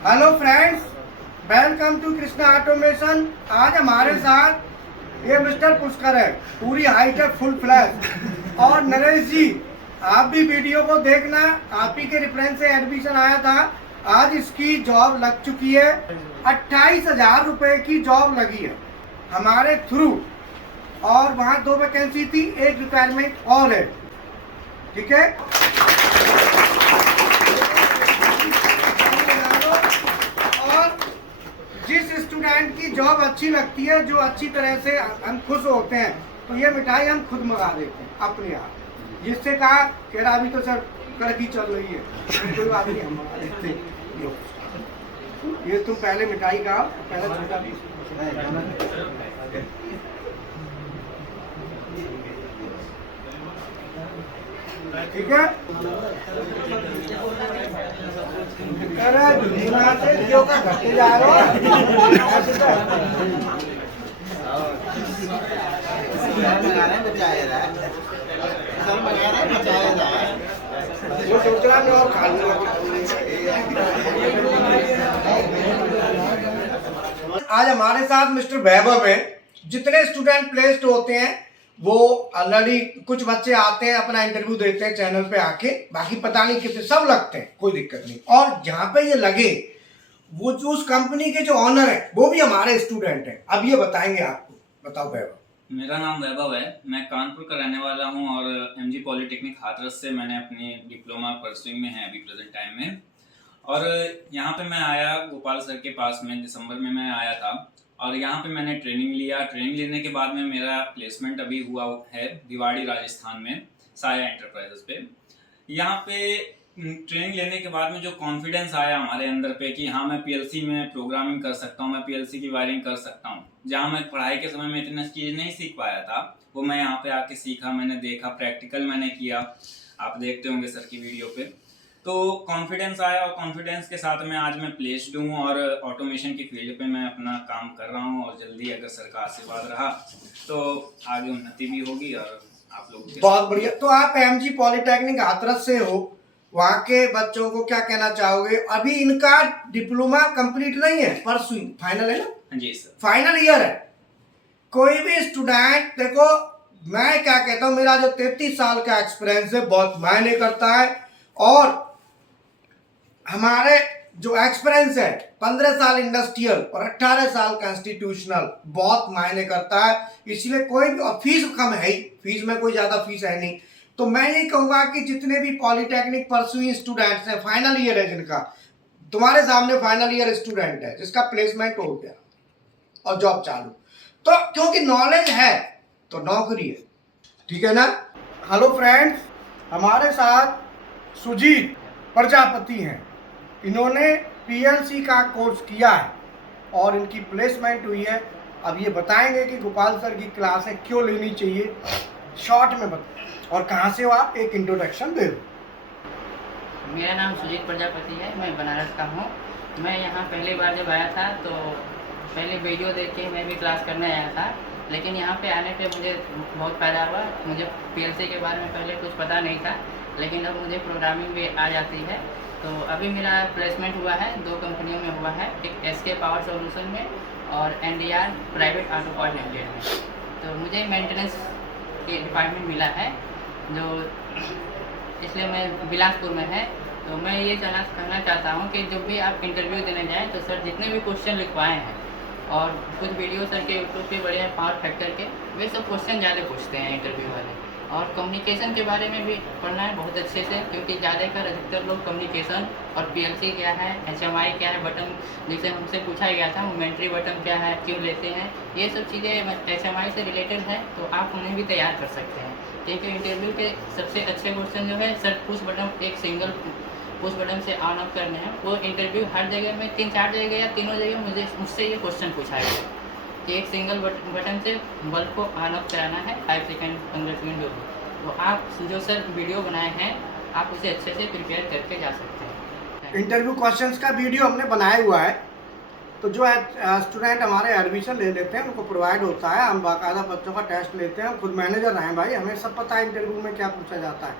Hello friends, welcome to Krishna automation. आज हमारे साथ ये मिस्टर पुष्कर है, पूरी हाईटेक फुल फ्लैश। और नरेश जी, आप भी वीडियो को देखना, आप ही के रेफरेंस से एडमिशन आया था। आज इसकी जॉब लग चुकी है, 28,000 रुपये की जॉब लगी है हमारे थ्रू। और वहाँ 2 वैकेंसी थी, एक रिक्वायरमेंट और है, ठीक है। जिस स्टूडेंट की जॉब अच्छी लगती है, जो अच्छी तरह से हम खुश होते हैं, तो ये मिठाई हम खुद मंगा देते हैं अपने आप। जिससे कहा कह रहा अभी तो सर कड़की चल रही है, कोई बात नहीं, हम मंगा देते हैं। ये तुम पहले मिठाई का पहला छोटा पीस, ठीक है। क्यों का घटते जा रहे हो? सोच रहा मैं और खा लूंगा। आज हमारे साथ मिस्टर वैभव है। जितने स्टूडेंट प्लेस्ड होते हैं वो ऑलरेडी, कुछ बच्चे आते हैं अपना इंटरव्यू देते हैं चैनल पे आके, बाकी पता नहीं कितने, सब लगते हैं, कोई दिक्कत नहीं। और जहाँ पे ये लगे वो जो उस कंपनी के जो ऑनर है वो भी हमारे स्टूडेंट है। अब ये बताएंगे आपको। बताओ वैभव। मेरा नाम वैभव है, मैं कानपुर का रहने वाला हूँ और एमजी पॉलिटेक्निक हाथरस से मैंने अपनी डिप्लोमा परसुइंग में है अभी प्रेजेंट टाइम में। और यहाँ पे मैं आया गोपाल सर के पास में, दिसंबर में मैं आया था और यहाँ पे मैंने ट्रेनिंग लिया। ट्रेनिंग लेने के बाद में मेरा प्लेसमेंट अभी हुआ है भिवाड़ी राजस्थान में, साया एंटरप्राइजेस पे। यहाँ पे ट्रेनिंग लेने के बाद में जो कॉन्फिडेंस आया हमारे अंदर पे कि हाँ मैं पीएलसी में प्रोग्रामिंग कर सकता हूँ, मैं पीएलसी की वायरिंग कर सकता हूँ, जहाँ मैं पढ़ाई के समय में इतनी चीज़ नहीं सीख पाया था, वो मैं यहाँ पे आके सीखा, मैंने देखा, प्रैक्टिकल मैंने किया। आप देखते होंगे सर की वीडियो पे। तो कॉन्फिडेंस आया और कॉन्फिडेंस के साथ में आज मैं प्लेस्ड हूँ और ऑटोमेशन की फील्ड पे मैं अपना काम कर रहा हूँ। और जल्दी अगर सर का आशीर्वाद रहा तो आगे उन्नति भी होगी। और आप लोग बहुत बढ़िया। तो आप एमजी पॉलिटेक्निक हाथरस से हो, वहाँ के बच्चों को क्या कहना चाहोगे? अभी इनका डिप्लोमा कंप्लीट नहीं है, परसुइंग फाइनल है ना? जी सर, फाइनल ईयर है। कोई भी स्टूडेंट, देखो मैं क्या कहता हूँ, मेरा जो 33 साल का एक्सपीरियंस है बहुत मायने करता है। और हमारे जो एक्सपीरियंस है 15 साल इंडस्ट्रियल और 18 साल कॉन्स्टिट्यूशनल, बहुत मायने करता है। इसलिए कोई भी, और फीस कम है ही, फीस में कोई ज़्यादा फीस है नहीं। तो मैं यही कहूँगा कि जितने भी पॉलिटेक्निक परसुइंग स्टूडेंट्स हैं, फाइनल ईयर है जिनका, तुम्हारे सामने फाइनल ईयर स्टूडेंट है जिसका प्लेसमेंट हो गया और जॉब चालू, तो क्योंकि नॉलेज है तो नौकरी है, ठीक है ना। हेलो फ्रेंड्स, हमारे साथ सुजीत प्रजापति हैं। इन्होंने पीएलसी का कोर्स किया है और इनकी प्लेसमेंट हुई है। अब ये बताएंगे कि गोपाल सर की क्लासें क्यों लेनी चाहिए, शॉर्ट में बताएं। और कहाँ से हो आप, एक इंट्रोडक्शन दे दो। मेरा नाम सुजीत प्रजापति है, मैं बनारस का हूँ। मैं यहाँ पहली बार जब आया था तो पहले वीडियो देख के मैं भी क्लास करने आया था, लेकिन यहाँ पे आने पे मुझे बहुत फ़ायदा हुआ। मुझे पीएलसी के बारे में पहले कुछ पता नहीं था, लेकिन अब मुझे प्रोग्रामिंग भी आ जाती है। तो अभी मेरा प्लेसमेंट हुआ है, 2 कंपनियों में हुआ है, एक एसके पावर सॉल्यूशन में और NDR private auto part limited में। तो मुझे मेंटेनेंस के डिपार्टमेंट मिला है, जो इसलिए मैं बिलासपुर में है। तो मैं ये कहना चाहता हूँ कि जब भी आप इंटरव्यू देने जाएँ तो सर जितने भी क्वेश्चन लिखवाए हैं, और कुछ वीडियो सर के यूट्यूब पे बड़े हैं पावर फैक्टर के, वे सब क्वेश्चन ज़्यादा पूछते हैं इंटरव्यू वाले। और कम्युनिकेशन के बारे में भी पढ़ना है बहुत अच्छे से, क्योंकि ज़्यादातर अधिकतर लोग कम्युनिकेशन और पीएलसी क्या है, एचएमआई क्या है, बटन जैसे हमसे पूछा गया था मोमेंट्री बटन क्या है, क्यों लेते हैं, ये सब चीज़ें एचएमआई से रिलेटेड है, तो आप उन्हें भी तैयार कर सकते हैं। क्योंकि इंटरव्यू के सबसे अच्छे क्वेश्चन जो है सर, पुश बटन, एक सिंगल पुश बटन से ऑन ऑफ करने हैं। वो इंटरव्यू हर जगह में 3-4 जगह या तीनों जगह मुझसे ये क्वेश्चन पूछा गया कि एक सिंगल बटन से बल्ब को ऑन ऑफ कराना है 5 सेकेंड 15 सेकेंड जो। तो आप जो सर वीडियो बनाए हैं आप उसे अच्छे से प्रिपेयर करके जा सकते हैं। इंटरव्यू क्वेश्चंस का वीडियो हमने बनाया हुआ है, तो जो स्टूडेंट हमारे एडमिशन ले लेते हैं उनको प्रोवाइड होता है। हम बाकायदा बच्चों का टेस्ट लेते हैं, खुद मैनेजर हैं भाई, हमें सब पता है इंटरव्यू में क्या पूछा जाता है।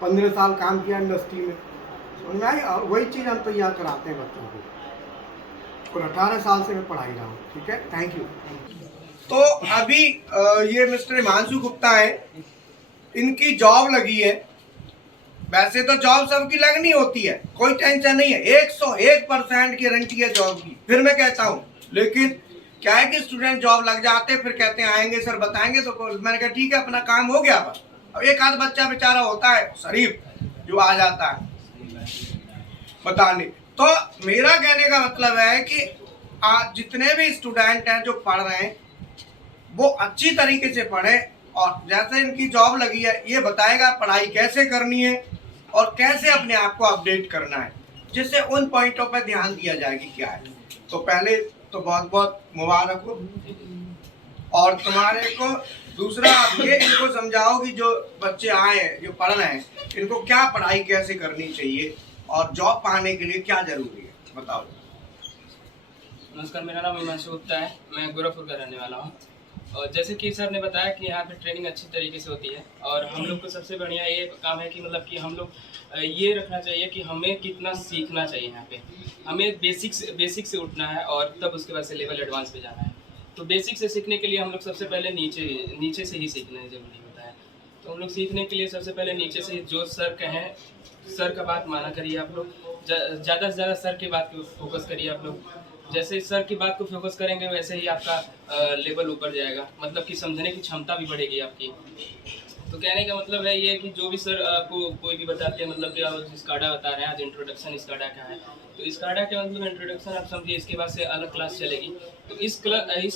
15 साल काम किया इंडस्ट्री में, समझ में आई। और वही चीज़ हम तैयार कराते हैं बच्चों को। और 18 साल से मैं पढ़ाई रहा हूँ। ठीक है, थैंक यू। तो अभी ये मिस्टर हिमांशु गुप्ता है, इनकी जॉब लगी है। वैसे तो जॉब सबकी लगनी होती है, कोई टेंशन नहीं है, 101% गारंटी है जॉब की। फिर मैं कहता हूँ, लेकिन क्या है कि स्टूडेंट जॉब लग जाते फिर कहते हैं आएंगे सर बताएंगे, तो मैंने कहा ठीक है अपना काम हो गया। बस अब एक आध बच्चा बेचारा होता है शरीफ जो आ जाता है बताने। तो मेरा कहने का मतलब है कि आज जितने भी स्टूडेंट हैं जो पढ़ रहे हैं वो अच्छी तरीके से पढ़े, और जैसे इनकी जॉब लगी है ये बताएगा पढ़ाई कैसे करनी है और कैसे अपने आप को अपडेट करना है, जिससे उन पॉइंटों पर ध्यान दिया जाए कि क्या है। तो पहले तो बहुत बहुत मुबारक हो, और तुम्हारे को दूसरा ये इनको समझाओ कि जो बच्चे आए जो पढ़ रहे हैं इनको क्या पढ़ाई कैसे करनी चाहिए और जॉब पाने के लिए क्या जरूरी है, बताओ। नमस्कार, मेरा नाम हिमांशु गुप्ता है, मैं गोरखपुर का रहने वाला हूँ। और जैसे कि सर ने बताया कि यहाँ पे ट्रेनिंग अच्छी तरीके से होती है, और हम लोग को सबसे बढ़िया ये काम है कि मतलब कि हम लोग ये रखना चाहिए कि हमें कितना सीखना चाहिए। यहाँ पे हमें बेसिक से उठना है और तब उसके बाद से लेवल एडवांस पे जाना है। तो बेसिक से सीखने के लिए हम लोग सबसे पहले नीचे से ही सीखना जरूरी होता है। तो हम लोग सीखने के लिए सबसे पहले नीचे से जो सर कहें, सर का बात माना करिए आप लोग, ज़्यादा से ज़्यादा सर की बात को फोकस करिए आप लोग। जैसे सर की बात को फोकस करेंगे वैसे ही आपका लेवल ऊपर जाएगा, मतलब कि समझने की क्षमता भी बढ़ेगी आपकी। तो कहने का मतलब है ये कि जो भी सर आपको कोई भी बताते हैं, मतलब कि आप स्काडा बता रहे हैं, आज इंट्रोडक्शन स्काडा का है, तो स्काडा के मतलब इंट्रोडक्शन आप समझिए, इसके बाद से अलग क्लास चलेगी। तो इस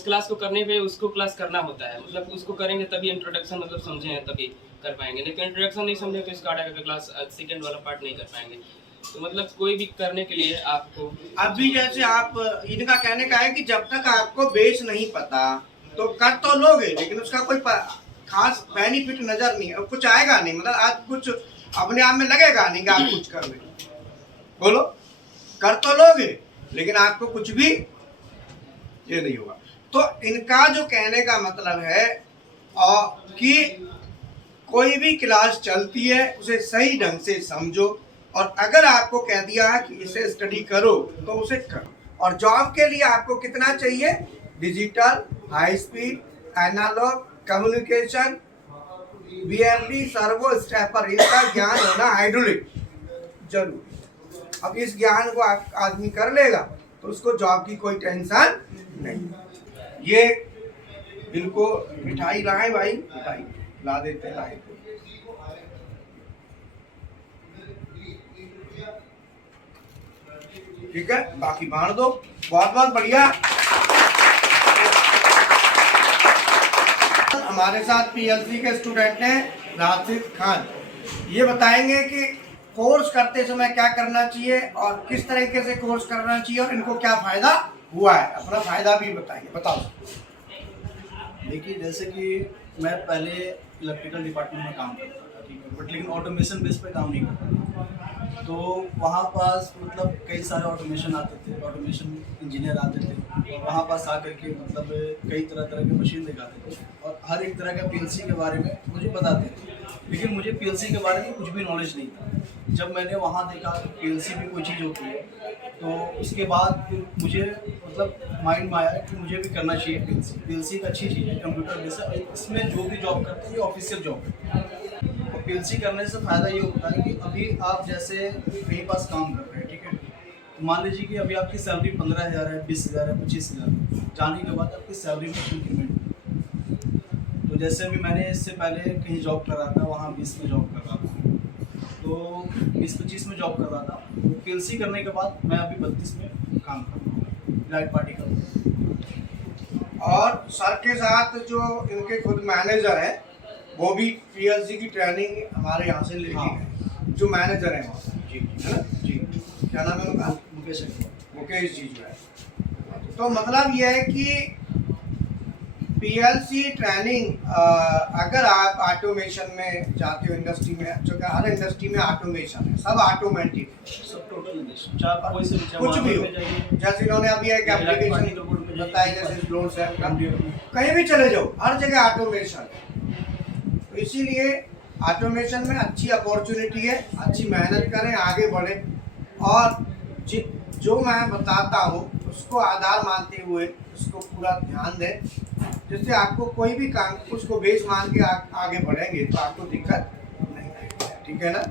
क्लास को करने पे उसको क्लास करना होता है, मतलब उसको करेंगे तभी इंट्रोडक्शन मतलब समझे हैं तभी कर पाएंगे, नहीं तो इंट्रोडक्शन नहीं समझे तो स्काडा का क्लास सेकेंड वाला पार्ट नहीं कर पाएंगे। तो मतलब कोई भी करने के लिए आपको अभी जैसे आप इनका कहने का है कि जब तक आपको बेस नहीं पता तो कर तो लोगे, लेकिन उसका कोई खास बेनिफिट नजर नहीं है, कुछ आएगा नहीं, मतलब आज कुछ अपने आप में लगेगा नहीं कि आप कुछ कर रहे हो। बोलो, कर तो लोगे लेकिन आपको कुछ भी ये नहीं होगा। तो इनका जो कहने का मतलब है और कि कोई भी क्लास चलती है उसे सही ढंग से समझो, और अगर आपको कह दिया कि इसे स्टडी करो तो उसे करो। और जॉब के लिए आपको कितना चाहिए, digital, high speed, analog, communication, VMD, servo stepper, इसका ज्ञान होना हाइड्रोलिक जरूर। अब इस ज्ञान को आदमी कर लेगा तो उसको जॉब की कोई टेंशन नहीं। ये इनको मिठाई लाए भाई, मिठाई ला देते हैं, लाए ठीक है, बाकी बांट दो। बहुत बहुत बढ़िया। हमारे साथ पीएलसी के स्टूडेंट हैं राशिद खान, ये बताएंगे कि कोर्स करते समय क्या करना चाहिए और किस तरीके से कोर्स करना चाहिए और इनको क्या फायदा हुआ है, अपना फायदा भी बताएंगे। बताओ। देखिए, जैसे कि मैं पहले इलेक्ट्रिकल डिपार्टमेंट में काम करता था, ठीक है, बट लेकिन ऑटोमेशन बेस पे काम नहीं करता। तो वहाँ पास मतलब कई सारे ऑटोमेशन आते थे, ऑटोमेशन इंजीनियर आते थे, और वहाँ पास आकर के मतलब कई तरह की मशीन दिखाते थे और हर एक तरह के पीएलसी के बारे में मुझे बताते थे, लेकिन मुझे पीएलसी के बारे में कुछ भी नॉलेज नहीं था। जब मैंने वहाँ देखा कि पीएलसी भी कोई चीज़ होती है, तो उसके बाद फिर मुझे मतलब माइंड में आया कि मुझे भी करना चाहिए। पीएलसी एक अच्छी चीज़ है, कंप्यूटर जैसा, इसमें जो भी जॉब करते हैं ये ऑफिशियल जॉब है। और पीएलसी करने से फ़ायदा ये होता है कि अभी आप जैसे कहीं पास काम कर रहे हैं, ठीक है, तो मान लीजिए कि अभी आपकी सैलरी 15,000 है, 20,000 है, 25,000, जाने के बाद आपकी सैलरी में इंक्रीमेंट। तो जैसे अभी मैंने इससे पहले कहीं जॉब कर रहा था, वहाँ 20 में जॉब कर रहा था, तो 20-25 में जॉब कर रहा था। तो पीएलसी करने के बाद मैं अभी 32 में काम कर रहा हूँ, लाइट पार्टी का। और सर के साथ जो इनके खुद मैनेजर है वो भी पीएलसी की ट्रेनिंग हमारे यहाँ से लेके गए, जो मैनेजर है वहाँ जी, है ना जी, क्या नाम है उनका, मुकेश जी जो है। तो मतलब ये है कि पीएलसी ट्रेनिंग अगर आप ऑटोमेशन में जाते हो इंडस्ट्री में, जो कि हर इंडस्ट्री में ऑटोमेशन है, सब ऑटोमेटिक, सब टोटल इंडस्ट्री, चाहे कोई से कुछ भी हो, जैसे इन्होंने अभी एक एप्लीकेशन बताई जैसे ड्रोन से, कहीं भी चले जाओ हर जगह ऑटोमेशन है। तो इसीलिए ऑटोमेशन में अच्छी अपॉर्चुनिटी है, अच्छी मेहनत करें, आगे बढ़ें। और जो मैं बताता हूँ उसको आधार मानते हुए उसको पूरा ध्यान दें, जिससे आपको कोई भी काम उसको बेस मान के आगे बढ़ेंगे तो आपको दिक्कत नहीं आएगी। ठीक है ना।